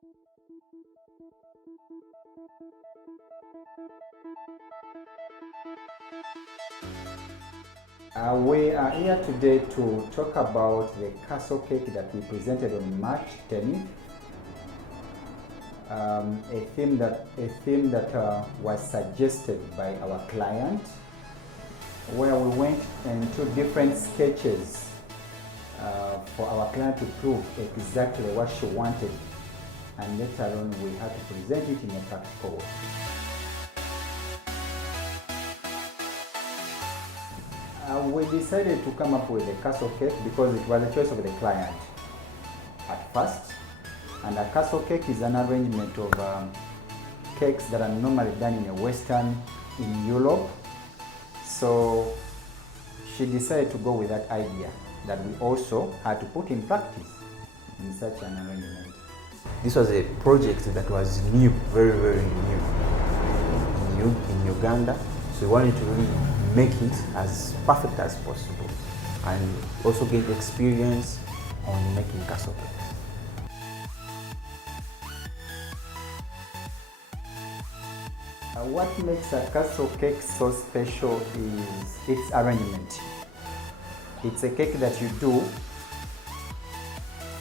We are here today to talk about the castle cake that we presented on March 10th. A theme that was suggested by our client, where we went into different sketches for our client to prove exactly what she wanted, and later on we had to present it in a practical way. We decided to come up with a castle cake because it was a choice of the client at first. And a castle cake is an arrangement of cakes that are normally done in Europe. So she decided to go with that idea that we also had to put in practice in such an arrangement. This was a project that was new, very, very new in Uganda. So we wanted to really make it as perfect as possible and also get experience on making castle cakes. What makes a castle cake so special is its arrangement. It's a cake that you do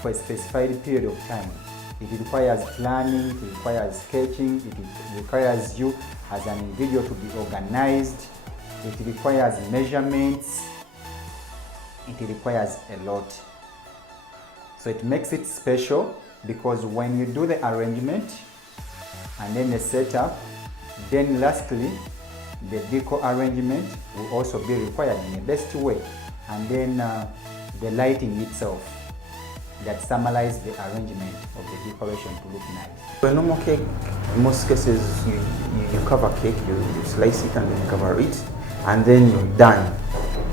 for a specified period of time. It requires planning, it requires sketching, it requires you as an individual to be organized, it requires measurements, it requires a lot. So it makes it special because when you do the arrangement and then the setup, then lastly the decor arrangement will also be required in the best way, and then the lighting itself that summarize the arrangement of the decoration to look nice. For a normal cake, in most cases you cover cake, you slice it and then cover it, and then you're done.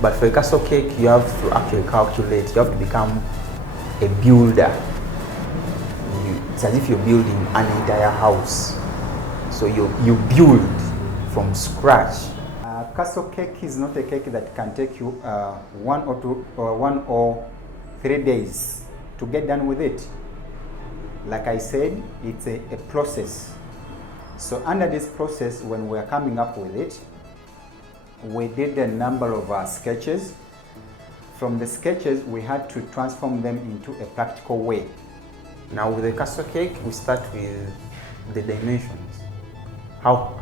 But for a castle cake, you have to actually calculate, you have to become a builder. It's as if you're building an entire house. So you build from scratch. Castle cake is not a cake that can take you 1 or 3 days to get done with it. Like I said, it's a process. So under this process, when we're coming up with it, we did a number of sketches. From the sketches, we had to transform them into a practical way. Now with the castle cake, we start with the dimensions. How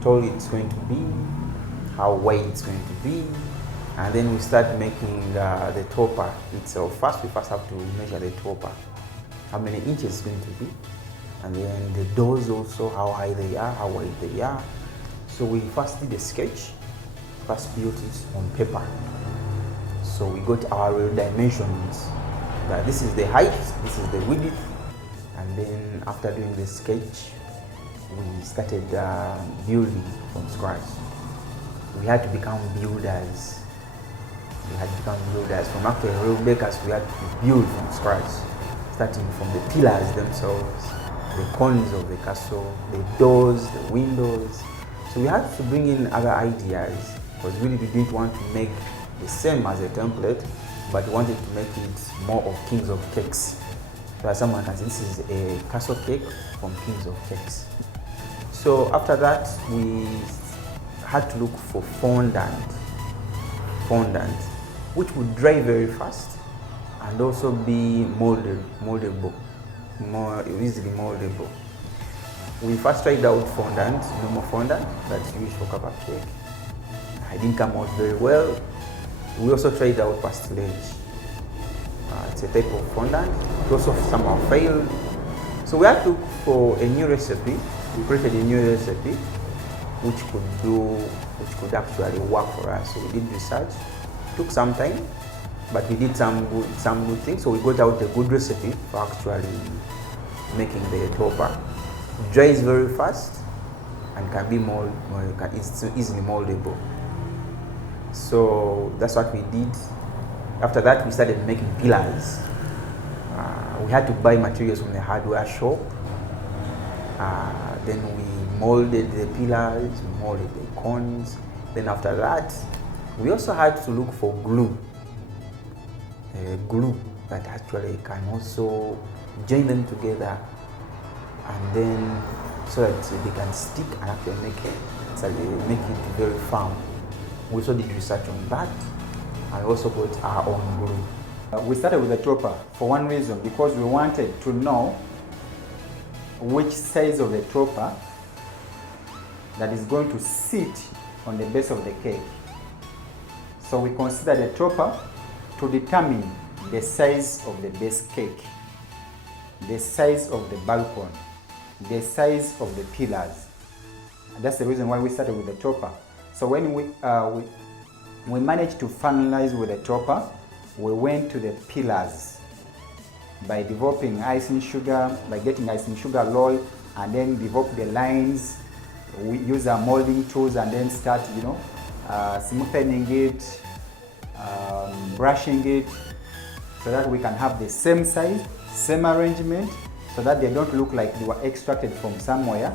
tall it's going to be, how wide it's going to be, and then we start making the topper itself. First, we have to measure the topper, how many inches it's going to be, and then the doors also, how high they are, how wide they are. So we first did a sketch, first built it on paper. So we got our real dimensions. That this is the height, this is the width, and then after doing the sketch, we started building from scratch. We had to become builders. From actually real bakers, we had to build from scratch, starting from the pillars themselves, the corners of the castle, the doors, the windows. So we had to bring in other ideas because really we didn't want to make the same as a template, but we wanted to make it more of Kings of Cakes. So as someone can say, this is a castle cake from Kings of Cakes. So after that, we had to look for fondant, which would dry very fast and also be moldable, more easily moldable. We first tried out fondant, normal fondant that's used for cover cake. It didn't come out very well. We also tried out pastelage. It's a type of fondant. It also somehow failed. So we had to look for a new recipe. We created a new recipe which could actually work for us. So we did research. It took some time, but we did some good things. So we got out a good recipe for actually making the topper. It dries very fast and can be it's easily moldable. So that's what we did. After that, we started making pillars. We had to buy materials from the hardware shop. Then we molded the pillars, we molded the cones. Then after that, we also had to look for glue. Glue that actually can also join them together and then so that they can stick and actually make it very firm. We also did research on that, and also got our own glue. We started with the topper for one reason, because we wanted to know which size of the topper that is going to sit on the base of the cake. So we consider the topper to determine the size of the base cake, the size of the balcony, the size of the pillars. And that's the reason why we started with the topper. So when we managed to finalize with the topper, we went to the pillars by developing icing sugar, by getting icing sugar roll, and then develop the lines. We use our molding tools and then start, smoothing it, brushing it, so that we can have the same size, same arrangement, so that they don't look like they were extracted from somewhere.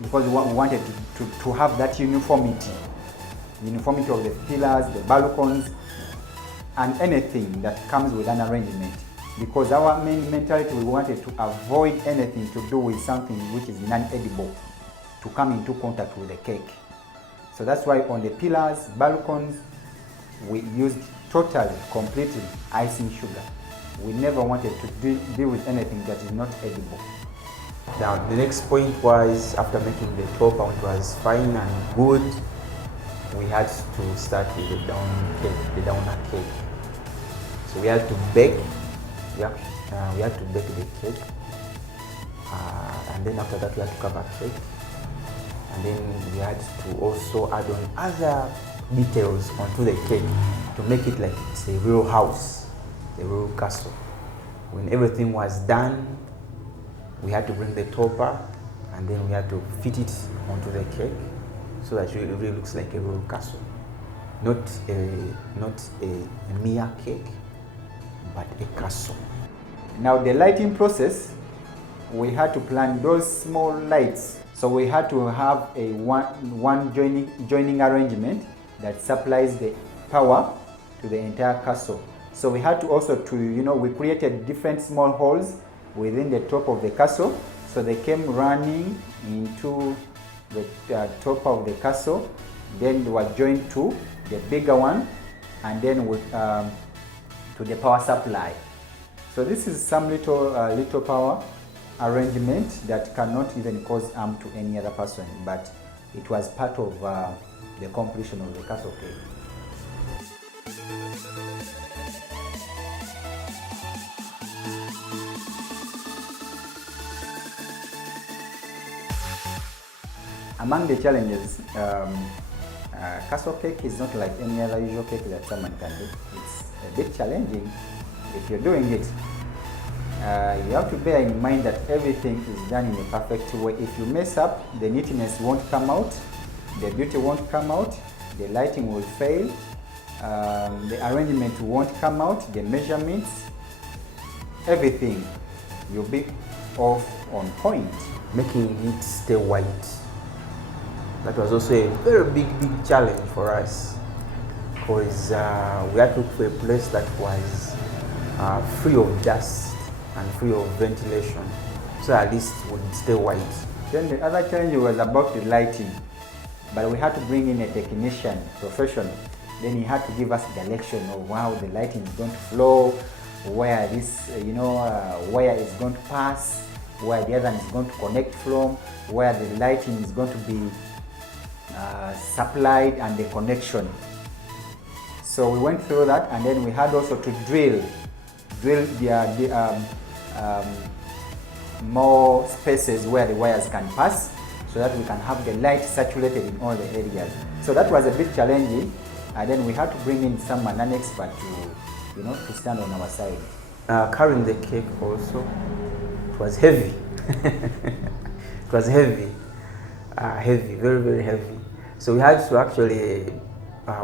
Because we wanted to have that uniformity of the pillars, the balconies, and anything that comes with an arrangement. Because our main mentality, we wanted to avoid anything to do with something which is non-edible to come into contact with the cake. So that's why on the pillars, balconies, we used totally, completely icing sugar. We never wanted to deal with anything that is not edible. Now the next point was, after making the topper, it was fine and good, we had to start with the downer cake. So we had to bake. We had to bake the cake, and then after that we had to cover cake, and then we had to also add on other details onto the cake to make it like it's a real house, a real castle. When everything was done, we had to bring the topper, and then we had to fit it onto the cake so that it really looks like a real castle, not a mere cake, but a castle. Now the lighting process, we had to plan those small lights. So we had to have a one joining arrangement that supplies the power to the entire castle. So we had to also we created different small holes within the top of the castle. So they came running into the top of the castle. Then they were joined to the bigger one, and then to the power supply. So this is some little power arrangement that cannot even cause harm to any other person, but it was part of the completion of the castle cake. Among the challenges, castle cake is not like any other usual cake that someone can do. It's a bit challenging if you're doing it. You have to bear in mind that everything is done in a perfect way. If you mess up, the neatness won't come out, the beauty won't come out, the lighting will fail, the arrangement won't come out, the measurements, everything, you'll be off on point. Making it stay white, that was also a very big challenge for us, because we had to look for a place that was free of dust and free of ventilation, so at least it would stay white. Then the other challenge was about the lighting, but we had to bring in a technician, professional. Then he had to give us direction of how the lighting is going to flow, where this wire is going to pass, where the other is going to connect from, where the lighting is going to be supplied, and the connection. So we went through that, and then we had also to drill more spaces where the wires can pass, so that we can have the light saturated in all the areas. So that was a bit challenging, and then we had to bring in some non-expert to stand on our side. Carrying the cake also, it was heavy. It was heavy, very, very heavy. So we had to actually,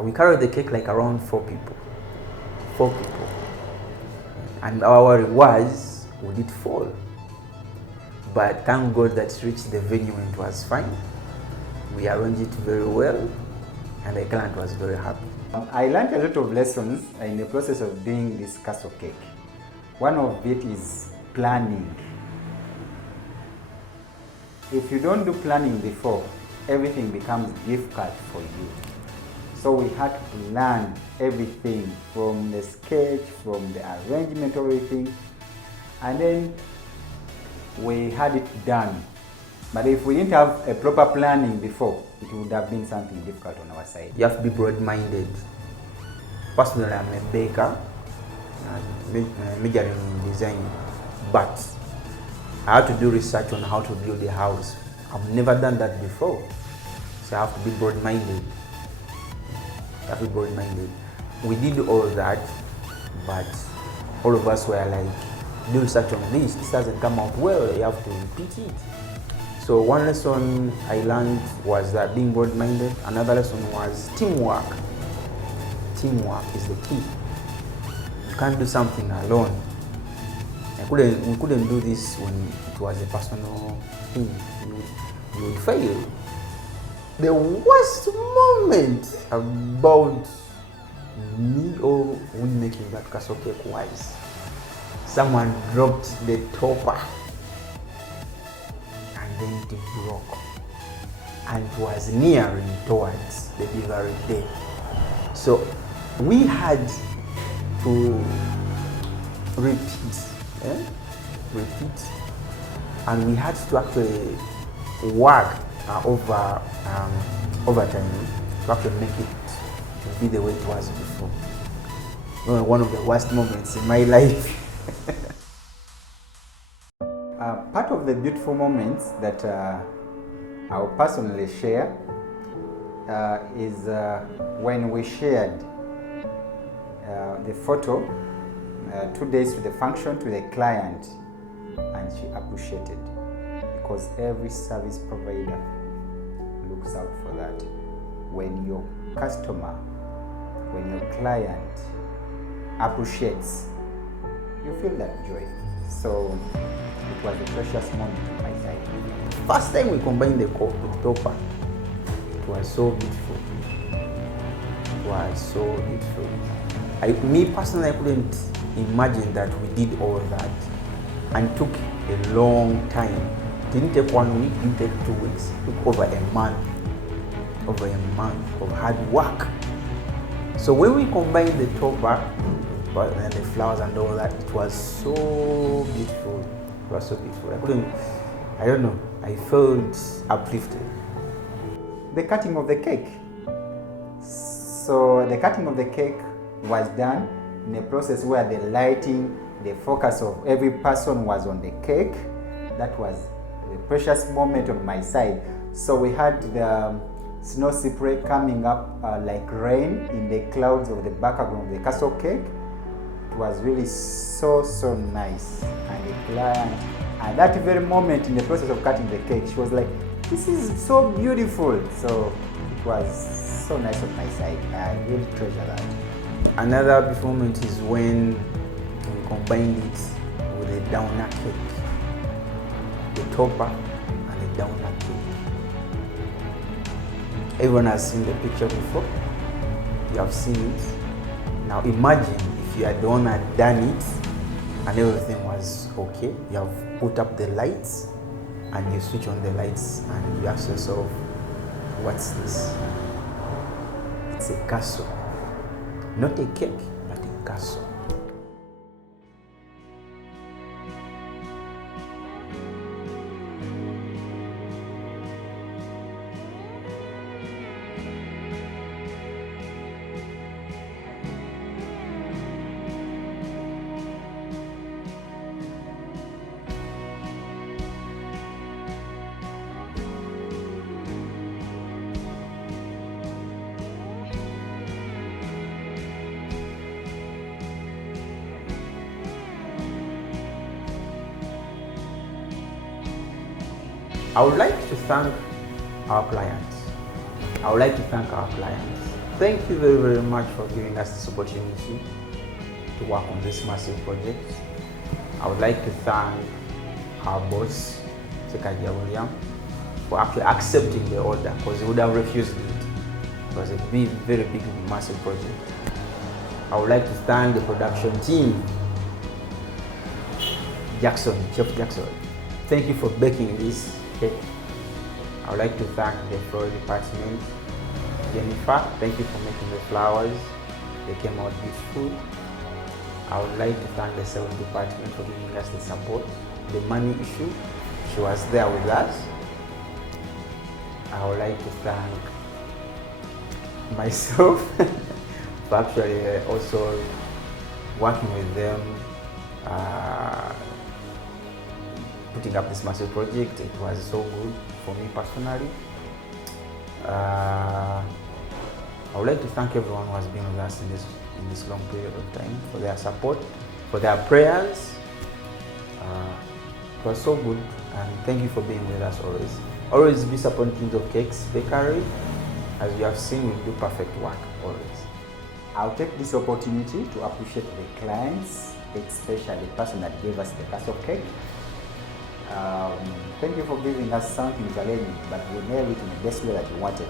we carried the cake like around 4 people. And our worry was, would it fall? But thank God that it reached the venue and it was fine. We arranged it very well, and the client was very happy. I learned a lot of lessons in the process of doing this castle cake. One of it is planning. If you don't do planning before, everything becomes difficult for you. So we had to learn everything from the sketch, from the arrangement of everything, and then we had it done. But if we didn't have a proper planning before, it would have been something difficult on our side. You have to be broad-minded. Personally, I'm a baker, majoring in design, but I had to do research on how to build a house. I've never done that before, so I have to be broad-minded. We did all that, but all of us were like, do research on this. This doesn't come out well. You have to repeat it. So one lesson I learned was that being broad-minded. Another lesson was teamwork. Teamwork is the key. You can't do something alone. We couldn't do this when it was a personal thing. You would fail. The worst moment about me or we making that castle cake was someone dropped the topper and then it broke, and it was nearing towards the delivery day. So we had to repeat, and we had to actually work over time to actually make it to be the way it was before. One of the worst moments in my life. Part of the beautiful moments that I'll personally share is when we shared the photo 2 days to the function to the client, and she appreciated, because every service provider looks out for that. When your customer, when your client appreciates, you feel that joy. So it was a precious moment on my side. First time we combined the topper, it was so beautiful. It was so beautiful. Me personally, I couldn't imagine that we did all that, and took a long time. It didn't take 1 week, it didn't take 2 weeks. It took over a month of hard work. So when we combined the topper and the flowers and all that, it was so beautiful. It was so beautiful. I felt uplifted. The cutting of the cake. So the cutting of the cake was done in a process where the lighting, the focus of every person was on the cake. That was a precious moment on my side. So we had the snow spray coming up like rain in the clouds of the background of the castle cake. It was really so nice. And the client, at that very moment in the process of cutting the cake, she was like, "This is so beautiful." So it was so nice on my side. I really treasure that. Another beautiful moment is when we combined it with a downer cake. The topper and the downer cake. Everyone has seen the picture before. You have seen it. Now imagine if you had the one had done it and everything was okay. You have put up the lights and you switch on the lights and you ask yourself, what's this? It's a castle. Not a cake, but a castle. I would like to thank our clients. Thank you very much for giving us this opportunity to work on this massive project. I would like to thank our boss, Sekajia William, for actually accepting the order, because he would have refused it. It was a very big, massive project. I would like to thank the production team, Jackson, Chef Jackson, thank you for baking this cake. I would like to thank the floral department. Jennifer, thank you for making the flowers. They came out beautiful. I would like to thank the sales department for giving us the support. The money issue, she was there with us. I would like to thank myself for actually also working with them, putting up this massive project. It was so good for me personally. I would like to thank everyone who has been with us in this long period of time for their support, for their prayers. It was so good, and thank you for being with us always. Always be supporting Kings of Cakes Bakery. As you have seen, we do perfect work always. I'll take this opportunity to appreciate the clients, especially the person that gave us the castle cake. Thank you for giving us something challenging, but we nailed it in the best way that we wanted.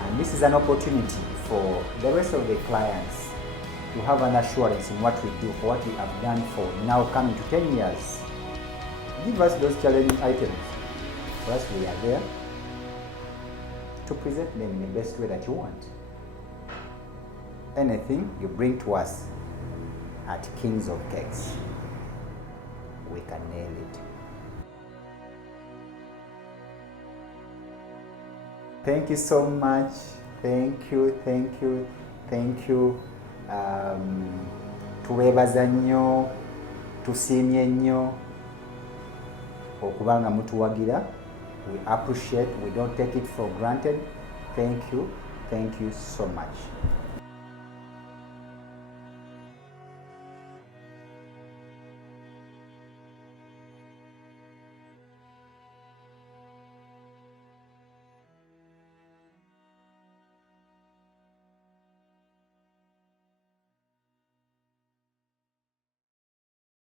And this is an opportunity for the rest of the clients to have an assurance in what we do, for what we have done for now coming to 10 years. Give us those challenging items. For us, we are there to present them in the best way that you want. Anything you bring to us at Kings of Cakes, we can nail it. Thank you so much. Thank you. Tuwebaza nnyo, tusiimye nnyo okubanga mutuwagira. We appreciate, we don't take it for granted. Thank you so much.